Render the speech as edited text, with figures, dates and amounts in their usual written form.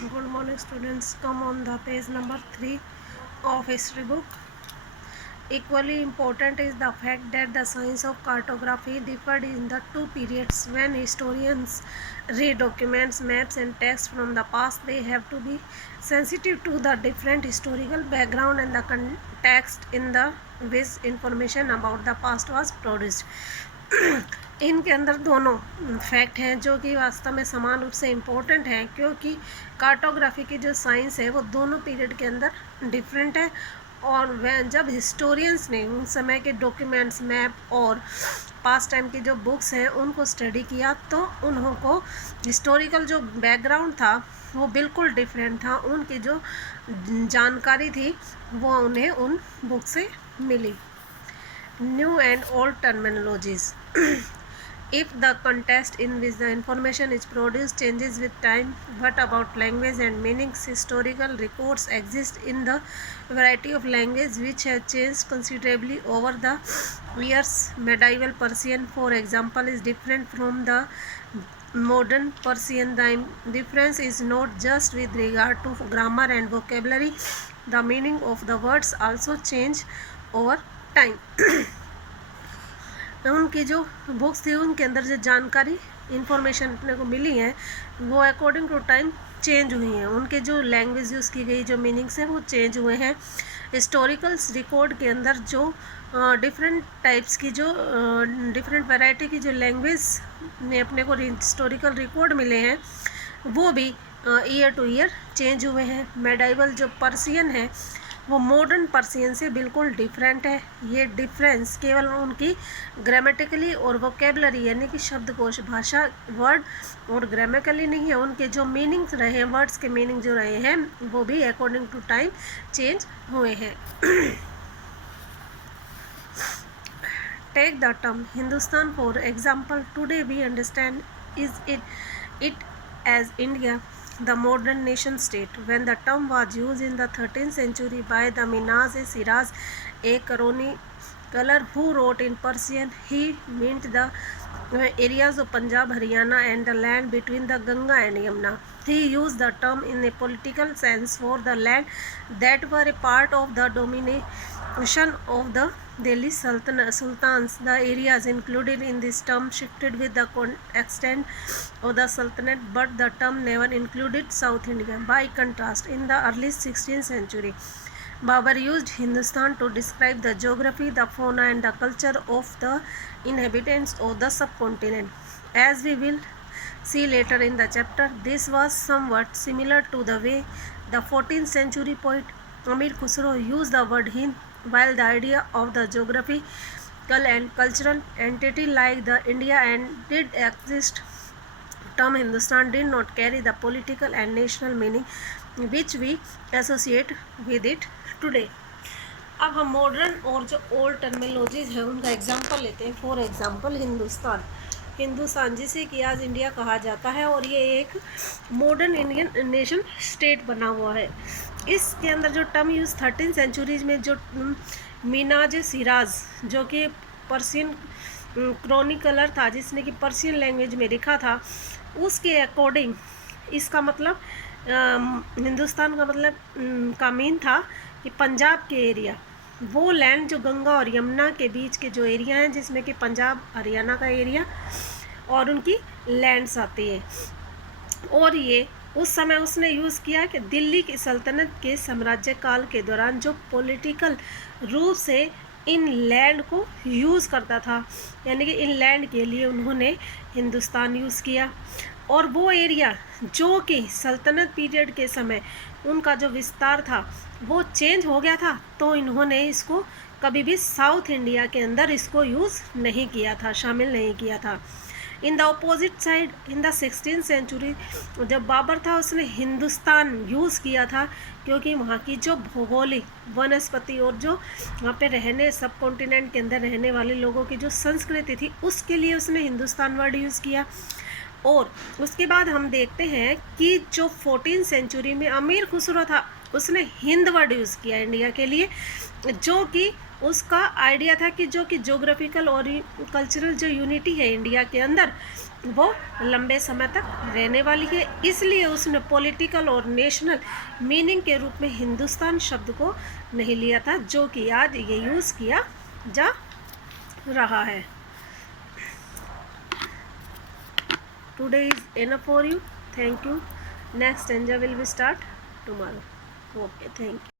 Good morning students. Come on the page number 3 of history book. Equally important is the fact that the science of cartography differed in the two periods. When historians read documents, maps and texts from the past, they have to be sensitive to the different historical background and the context in the which information about the past was produced. इनके अंदर दोनों fact हैं जो कि वास्तव में समान रूप से इम्पोर्टेंट हैं, क्योंकि कार्टोग्राफी की जो साइंस है वो दोनों पीरियड के अंदर डिफरेंट है। और वह जब हिस्टोरियंस ने उन समय के डॉक्यूमेंट्स, मैप और पास्ट टाइम की जो बुक्स हैं उनको स्टडी किया तो उन्हों को हिस्टोरिकल जो बैकग्राउंड था वो बिल्कुल डिफरेंट था। उनकी जो जानकारी थी वो उन्हें उन बुक से मिली। New and old terminologies. If the context in which the information is produced changes with time, what about language and meanings? Historical records exist in the variety of language which have changed considerably over the years. Medieval Persian, for example, is different from the modern Persian. The difference is not just with regard to grammar and vocabulary. The meaning of the words also change over time. उनकी जो books थी उनके अंदर जो जानकारी information अपने को मिली है वो अकॉर्डिंग टू टाइम चेंज हुई हैं। उनके जो लैंग्वेज यूज़ की गई, जो मीनिंग्स हैं वो चेंज हुए हैं। हिस्टोरिकल्स रिकॉर्ड के अंदर जो डिफरेंट टाइप्स की जो डिफरेंट वैरायटी की जो लैंग्वेज में अपने को हिस्टोरिकल रिकॉर्ड मिले हैं वो भी ईयर टू ईयर चेंज हुए हैं। मेडाइवल जो पर्सियन है वो मॉडर्न पर्सियन से बिल्कुल डिफरेंट है। ये डिफरेंस केवल उनकी ग्रामेटिकली और वोकेबलरी यानी कि शब्दकोश, भाषा, वर्ड और ग्रामेटिकली नहीं है, उनके जो मीनिंग्स रहे हैं, वर्ड्स के मीनिंग जो रहे हैं वो भी अकॉर्डिंग टू टाइम चेंज हुए हैं। Take the term Hindustan for example. Today we understand it as India, the modern nation state. When the term was used in the 13th century by the Minaz-e-Siraz, a chronicler who wrote in Persian, he meant the areas of Punjab, Haryana and the land between the Ganga and Yamuna. He used the term in a political sense for the land that were a part of the domination of the Delhi Sultans. The areas included in this term shifted with the extent of the Sultanate, but the term never included South India. By contrast, in the early 16th century, Babur used Hindustan to describe the geography, the fauna and the culture of the inhabitants of the subcontinent. As we will see later in the chapter, this was somewhat similar to the way the 14th century poet Amir Khusro used the word Hind, while the idea of the geographical and cultural entity like the India and did exist. Term Hindustan did not carry the political and national meaning which we associate with it today. अब हम modern और जो old terminologies है उनका example लेते हैं। For example Hindustan जिसे कि आज इंडिया कहा जाता है और ये एक मॉडर्न इंडियन नेशन स्टेट बना हुआ है। इसके अंदर जो टर्म यूज़ 13 सेंचुरीज में जो मिनाज-ए-सिराज जो कि पर्शियन क्रॉनिकलर था जिसने कि पर्शियन लैंग्वेज में लिखा था, उसके अकॉर्डिंग इसका मतलब हिंदुस्तान का मतलब का मीन था कि पंजाब के एरिया, वो लैंड जो गंगा और यमुना के बीच के जो एरिया हैं जिसमें कि पंजाब, हरियाणा का एरिया और उनकी लैंड्स आती है। और ये उस समय उसने यूज़ किया कि दिल्ली की सल्तनत के साम्राज्य काल के दौरान जो पॉलिटिकल रूप से इन लैंड को यूज़ करता था, यानी कि इन लैंड के लिए उन्होंने हिंदुस्तान यूज़ किया। और वो एरिया जो कि सल्तनत पीरियड के समय उनका जो विस्तार था वो चेंज हो गया था, तो इन्होंने इसको कभी भी साउथ इंडिया के अंदर इसको यूज़ नहीं किया था, शामिल नहीं किया था। In the opposite side in the 16th century जब बाबर था उसने हिंदुस्तान यूज़ किया था, क्योंकि वहाँ की जो भौगोलिक वनस्पति और जो वहाँ पे रहने सब कॉन्टिनेंट के अंदर रहने वाले लोगों की जो संस्कृति थी उसके लिए उसने हिंदुस्तान वर्ड यूज़ किया। और उसके बाद हम देखते हैं कि जो 14th सेंचुरी में अमीर खुसरो था उसने हिंद वर्ड यूज़ किया इंडिया के लिए, जो कि उसका आइडिया था कि जो कि जोग्राफिकल और कल्चरल जो यूनिटी है इंडिया के अंदर वो लंबे समय तक रहने वाली है, इसलिए उसने पॉलिटिकल और नेशनल मीनिंग के रूप में हिंदुस्तान शब्द को नहीं लिया था, जो कि आज ये यूज़ किया जा रहा है। Today is enough for you, thank you. Next एंजा will be start tomorrow. Okay, thank you.